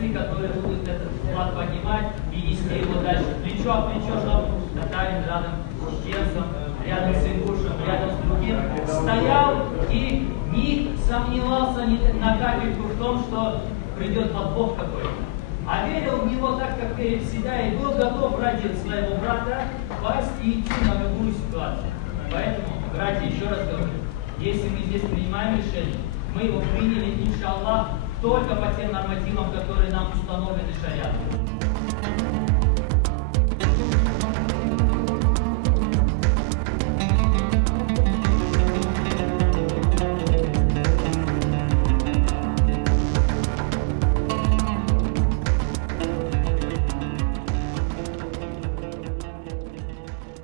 молодцы, которые будут этот флаг поднимать и нести его дальше. Плечо о плечо, чтобы Татарин рядом с чеченцем, рядом с ингушем, рядом с другим стоял и не сомневался ни на капельку в том, что придет подвох какой-то. А верил в него так, как верит всегда, и был готов ради своего брата пасть и идти на любую ситуацию. Поэтому, братья, еще раз говорю, если мы здесь принимаем решение, мы его приняли, иншаллах, только по тем нормативам, которые нам установлены шариатом.